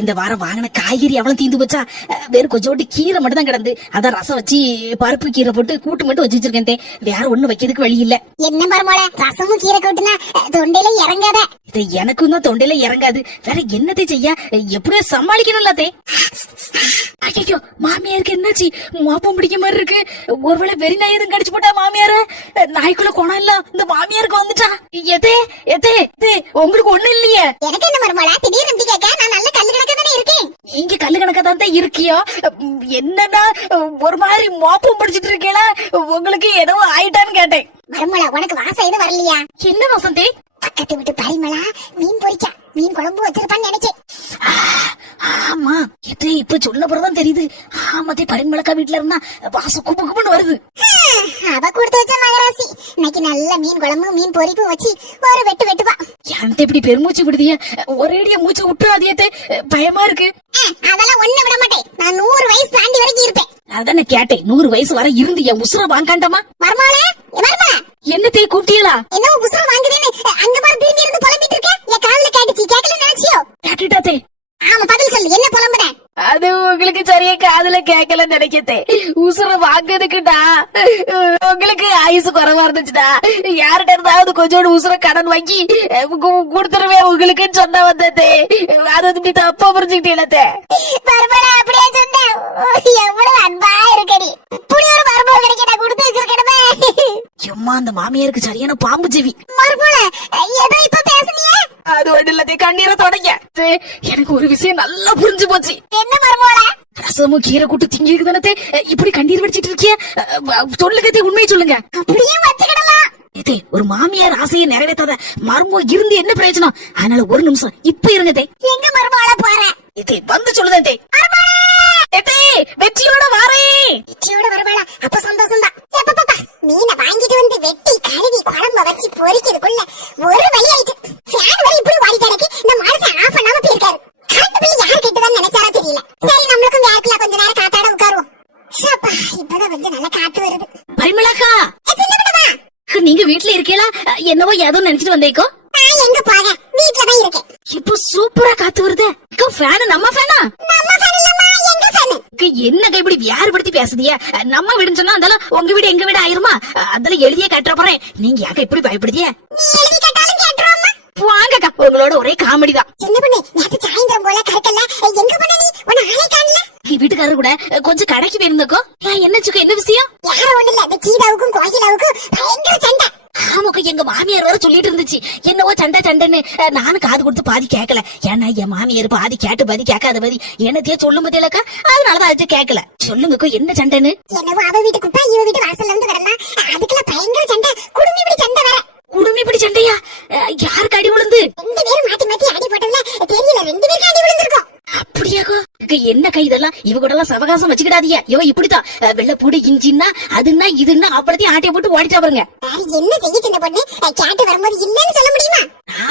இந்த வாரம் வாங்கின காய்கறி எவ்வளவு தீந்து போச்சா? வெறும் கொஞ்சோண்டு கீரை மட்டும் தான் கிடந்து, அதான் ரசம் வச்சு பருப்பு கீரை போட்டு கூட்டு மட்டும் வச்சு வச்சிருக்கேன். வேற ஒண்ணு வைக்கிறதுக்கு வழி இல்ல. என்ன மருமோளே, ரசமும் கீரை கூட்டுனா தொண்டையில இறங்காத. இது எனக்கும் தான் தொண்டையில இறங்காது. வேற என்னத்தை செய்ய, எப்படியோ சமாளிக்கணும்ல. ஐயோ, மாமியாருக்கு என்னாச்சு? மாப்பம் பிடிக்க மாதிரி இருக்கு. ஒருவேளை வெறி நாய் எதுவும் கடிச்சு போட்டா மாமியார? நாய்க்குள்ள குணம் இல்ல இந்த மாமியாருக்கு வந்துட்டா. எதே எதே உங்களுக்கு ஒண்ணு இல்லையே? எனக்கு என்ன மருமோளே திடீர்னு இப்படி கேட்க? நான் நல்ல கல்லு கணக்கா தானே இருக்கேன். நீங்க கல்லு கணக்கா தான் இருக்கியோ. என்னன்னா ஒரு மாதிரி மாப்பம் பிடிச்சிட்டு இருக்கேனா, உங்களுக்கு ஏதோ ஆயிட்டான்னு கேட்டேன். மருமோளே, உனக்கு வாசம் எதுவும் வரலையா? என்ன வசந்தி? பக்கத்து விட்டு பரிமளா மீன் பொரிச்சா, மீன் குழம்பு வச்சிருப்பான்னு நினைச்சேன். ஆமா, இப்ப சொன்ன பிறதான் தெரியுது. ஆமாத்தே, பரிமளக்கா வீட்டுல இருந்தா வாசம் குப்பு குப்புன்னு வருது. அவ கொடுத்து வச்ச மகராசி. இன்னைக்கு நல்ல மீன் குழம்பு மீன் பொரிப்பும் வச்சு ஒரு வெட்டு வெட்டுவா. எனக்கு இப்படி பெருமூச்சு விடுதிய, ஒரேடியா மூச்சு விட்டுறாதியத்தே, பயமா இருக்கு. அதெல்லாம் ஒண்ணு விட மாட்டேன். நான் 100 வயசு தாண்டி வரைக்கும் இருப்பேன். அதான கேட்டேன், 100 வயசு வரை இருந்து என் உசுர வாங்காண்டமா? மருமோளே, மருமோளே, என்னத்தை கூட்டியலா? என்ன உசுர வாங்குறேன்னு அங்க பாரு திரும்பி இருந்து புலம்பிட்டு இருக்க. என் காதுல கேட்டுச்சு, கேட்கல நினைச்சியோ? கேட்டுட்டாத்தே. ஆமா, பதில் சொல்லு, என்ன புலம்புற? அது உங்களுக்கு சரியா காதுல கேட்கல நினைக்கத்தே. உசுர வாங்குறதுக்குடா உங்களுக்கு ஆயுசு குறைவா இருந்துச்சுடா, யார்கிட்ட இருந்தாவது கொஞ்சோடு உசுர கடன் வாங்கி கொடுத்துருவேன் உங்களுக்குன்னு சொன்ன வந்ததே. அது இப்படி தப்பா புரிஞ்சுக்கிட்டே. மருமோளே, அப்படியே சொன்ன. எவ்வளவு அன்பா இருக்கடி. இப்படி ஒரு மருமக கிடைக்க கொடுத்து வச்சிருக்கணுமே. எம்மா, அந்த மாமியாருக்கு சரியான பாம்பு ஜெவி. மருமோளே, ஏதோ இப்ப பேசுனியே? அது ஒண்ணு இல்லதே, கண்ணீரை தொடங்க. எனக்கு ஒரு விஷயம் நல்லா புரிஞ்சு போச்சு. என்ன மருமோளே? ரசமும் கீரை கூட்டு திங்கிருக்கு தானே இப்படி கண்ணீர் வடிச்சிட்டு இருக்கிய? சொல்லுங்க, உண்மையை சொல்லுங்க. அப்படியே வச்சுக்கிடலாம். இதே ஒரு மாமியார் ஆசையை நிறைவேற்றாத மர்மோ இருந்து என்ன பிரயோஜனம்? அதனால ஒரு நிமிஷம் இப்ப இருங்க. எங்க மருமோளே போற? இதே வந்து சொல்லுதே. வெற்றியோட வாரே. வெற்றியோட வருவாளா? அப்ப சந்தோஷம் தான். மீனை வாங்கிட்டு வந்து வெட்டி கழுவி குழம்ப வச்சு பொரிக்கிறதுக்குள்ள ஒரு வழி ஆயிட்டு. ஃபேன் வரை இப்படி வாடி கிடக்கு. இந்த மனுஷன் ஆஃப் பண்ணாம போயிருக்காரு. கரண்ட் பில் யார் கிட்டதான் நினைச்சாரா தெரியல. சரி, நம்மளுக்கும் வேர்க்கல, கொஞ்ச நேரம் காத்தாட உட்காருவோம். இப்பதான் கொஞ்சம் நல்ல காத்து வருது. பரிமளாக்கா, நீங்க வீட்டுல இருக்கீங்களா? என்னவோ ஏதோ நினைச்சிட்டு வந்தேக்கோ. நான் எங்க போக, வீட்டுலதான் இருக்கேன். இப்போ சூப்பரா காத்து வருது. ஃபேன் நம்ம ஃபேனா? நம்ம ஃபேன் இல்லம்மா, எங்க ஃபேன். என்ன இப்படி வியாறுபடுத்தி பேசுதியா? நம்ம வீடுன்னு சொன்னா அதெல்லாம் உங்க வீடு எங்க வீடு ஆயிருமா? அதெல்லாம் எழுதியே கட்டுற போறேன். நீங்க யாக்க இப்படி பயப்படுதிய? எழுதி கேட்டாலும் கேட்டுருவோம்மா. வாங்கக்கா, உங்களோட ஒரே காமெடி தான். சின்ன பொண்ணு, நேத்து சாயந்தரம் போல கரெக்டல்ல, எங்க பண்ண நீ? உன்னை ஆளே காணல. வீட்டுக்காரர் கூட கொஞ்சம் கடைக்கு போயிருந்தக்கோ. என்னச்சுக்கோ, என்ன விஷயம்? யாரும் ஒண்ணு இல்ல, இந்த கீதாவுக்கும் கோகிலாவுக்கும் பயங்கர சண்டை. ஆமாக்கா, எங்க மாமியார் வேற சொல்லிட்டு இருந்துச்சு என்னவோ சண்டைன்னு. நானும் காது கொடுத்து பாதி கேட்கல. ஏன்னா என் மாமியார் பாதி கேட்டு பாதி கேட்காத பாதி என்னத்தையே சொல்லும் பத்தியலக்கா, அதனாலதான் அது கேட்கல. சொல்லுங்கக்கோ, என்ன சண்டைன்னு? என்னவோ அவ வீட்டு குப்பை இவ வீட்டு வாசல்ல இருந்து கிடந்தா, அதுக்குள்ள பயங்கர சண்டை. குடுமி இப்படி சண்டை வேற. குடுமி இப்படி சண்டையா? யாருக்கு அடி விழுந்து? 2 பேரும் மாத்தி மாத்தி அடி போட்டதுல தெரியல, 2 பேருக்கு அடி விழுந்திருக்கும். அப்படியாக்கோ? என்ன கை இதெல்லாம்? இவ கூட எல்லாம் சவகாசம் வச்சுக்கிடாதீங்க. இவ இப்படித்தான் வெள்ளப்பூடி இஞ்சின்னா அதுன்னா இதுன்னா அப்படியே ஆட்டைய போட்டு ஓடிட்டா பாருங்க. என்ன செய்ய சின்ன பொண்ணு? கேட்டு வரும்போது இல்லன்னு சொல்ல முடியுமா?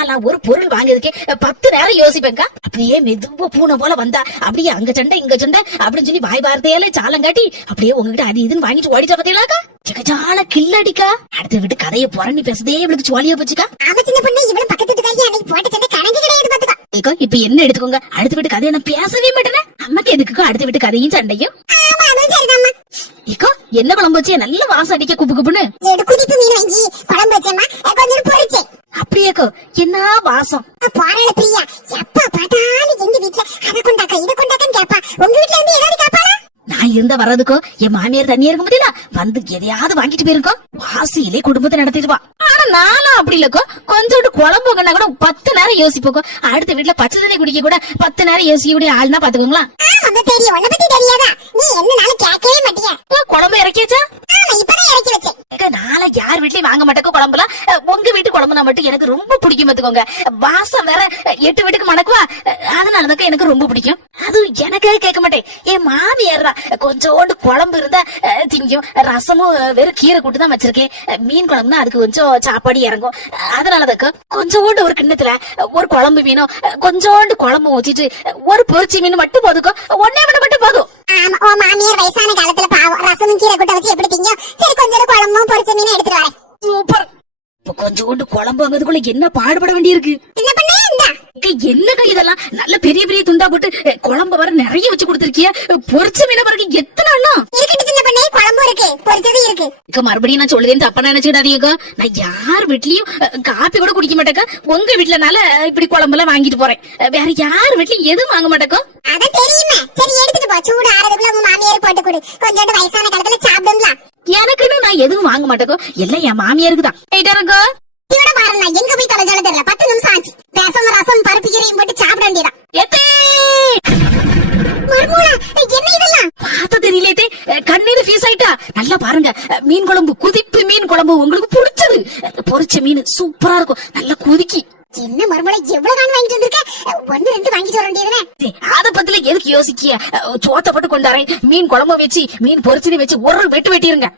நான் ஒரு பொருள் வாங்கியதுக்கே 10 நேரம் யோசிப்பேன்க்கா. அப்படியே மெதுவா பூனை போல வந்தா அப்படியே அங்க சண்டை இங்க சண்டை அப்படின்னு சொல்லி வாய் வார்த்தையால சாலம் காட்டி அப்படியே உங்ககிட்ட அது இதுன்னு வாங்கிட்டு ஓடிட்டா பாத்தீங்களாக்கா? ஜெகஜால கில்லடிக்கா. அடுத்து விட்டு கதையை புறணி பேசுதே இவளுக்கு சுவாலியா போச்சுக்கா. ஆமா சின்ன பொண்ணு, இவளும் பக்கத்து வீட்டுக்காரி அன்னைக்கு போட்ட சண்டை கணக்கு கிடையாது பாத்துக்கா. இப்ப என்ன எடுத்துக்கோங்க, அடுத்து விட்டு கதையை நான் பேசவே மாட்டேன். நமக்கு எதுக்கு அடுத்து விட்டு கதையும் சண்டையும்? என்ன குழம்பு வச்சு நல்ல வாசம் அடிக்க குப்பு குப்புன்னு? குதிப்பு மீன் வாங்கி குழம்பு வச்சேம்மா, கொஞ்சம் பொரிச்சேன். அப்படியேக்கோ, என்ன வாசம்? போராள பிரியா எப்ப பார்த்தாலும் எங்க வீட்டுல அதை கொண்டாக்கா இதை கொண்டாக்கான்னு கேப்பா. உங்க வீட்டுல இருந்து ஏதாவது கேப்பாளா? நான் இருந்தா வர்றதுக்கோ என் மாமியார் தண்ணியா இருக்கும் பத்தியா வந்து எதையாவது வாங்கிட்டு போயிருக்கோம். வாசியிலே குடும்பத்தை நடத்திடுவா. ஆனா நானும் அப்படி இல்லக்கோ, கொஞ்சோண்டு குழம்பு கூட 10 நேரம் யோசிப்போக்கோ. அடுத்த வீட்டுல பச்சை தண்ணி குடிக்க கூட 10 நேரம் யோசிக்கக்கூடிய ஆள்னா பாத்துக்கோங்களா? தெரியும், உன்னை பத்தி தெரியாதா? நீ என்னனாலும் கேட்கவே மாட்டியா? குழம்பு இறக்கியாச்சா? இப்பதான் இறக்கி வச்சேன். நாளை யார் வீட்லயும் வாங்க மாட்டேக்கோ குழம்புல. உங்க வீட்டு குழம்புனா மட்டும் எனக்கு ரொம்ப பிடிக்கும் பாத்துக்கோங்க. வாசம் வேற 8 வீட்டுக்கு மணக்குவா, அதனாலதான் எனக்கு ரொம்ப பிடிக்கும். அது எனக்காக கேட்க மாட்டேன், என் மாமியார் தான். கொஞ்சோண்டு குழம்பு இருந்தா திங்கும். ரசமும் வெறும் கீரை கூட்டு தான் வச்சிருக்கேன். மீன் குழம்புனா அதுக்கு கொஞ்சம் சாப்பாடு இறங்கும். அதனாலதான் கொஞ்சோண்டு ஒரு கிண்ணத்துல ஒரு குழம்பு மீனும் கொஞ்சோண்டு குழம்பு ஊத்திட்டு ஒரு பொரிச்சி மீன் மட்டும் போதுக்கோ. ஒன்னே மட்டும் போதும். ஆமா, உன் மாமியார் வயசான காலத்துல பாவம் ரசமும் கீரை கூட்ட வச்சு எப்படி திங்கும். சரி, கொஞ்சம் குழம்பும் பொரிச்ச மீனும் எடுத்துட்டு வரேன். சூப்பர். இப்ப கொஞ்சோண்டு குழம்பு வாங்குறதுக்குள்ள என்ன பாடுபட வேண்டியிருக்கு. என்ன பண்ணே? என்ன இதெல்லாம் நல்ல பெரிய பெரிய துண்டா குண்டா போட்டு குழம்பு வர நிறைய வச்சு கொடுத்திருக்கிய. பொரிச்ச மீன பாருங்க எத்தனை அண்ணா இருக்கட்டு சின்ன பண்ணே, குழம்பு இருக்கு, பொரிச்சது இருக்கு. மறுபடியும் நான் சொல்லுதேன்னு தப்பா நினைச்சுடாதீங்க. நான் யார் வீட்லயும் காப்பி கூட குடிக்க மாட்டேக்கா. உங்க வீட்டுலனால இப்படி குழம்பு எல்லாம் வாங்கிட்டு போறேன். வேற யார் வீட்லயும் எதுவும் வாங்க மாட்டேக்கோ. அத தெரியுமே. சரி எடுத்துட்டு போ, சூடு ஆறதுக்குள்ள உங்க மாமியார் போட்டு கொடு. கொஞ்சோண்டு வயசான காலத்துல சாப்பிடுங்களா. எனக்குன்னு நான் எதுவும் வாங்க மாட்டேக்கோ. எல்லாம் என் மாமியாருக்கு தான். இருக்கோ இவட பாருங்க, எங்க போய் தொலைஞ்சாலும் தெரியல. 10 நிமிஷம் ஆச்சு. பேசாம ரசம் பருப்பு கீரையும் போட்டு சாப்பிட வேண்டியதான். மர்மூலா, என்ன இதெல்லாம் பாத்த தெரியலே. கண்ணீர் ஃபீஸ் ஆயிட்டா. நல்லா பாருங்க, மீன் குழம்பு, குதிப்பு மீன் குழம்பு உங்களுக்கு பிடிச்சது. பொரிச்ச மீன் சூப்பரா இருக்கும், நல்லா குதிக்கி. என்ன மர்மூலா, எவ்வளவு காண் வாங்கிட்டு வந்திருக்க? 1 2 வாங்கிட்டு வர வேண்டியதுனே. அத பத்தில எதுக்கு யோசிக்கிய? சோத்த போட்டு கொண்டாரேன். மீன் குழம்பு வச்சு மீன் பொரிச்சது வச்சு ஒரு வெட்டு வெட்டிருங்க.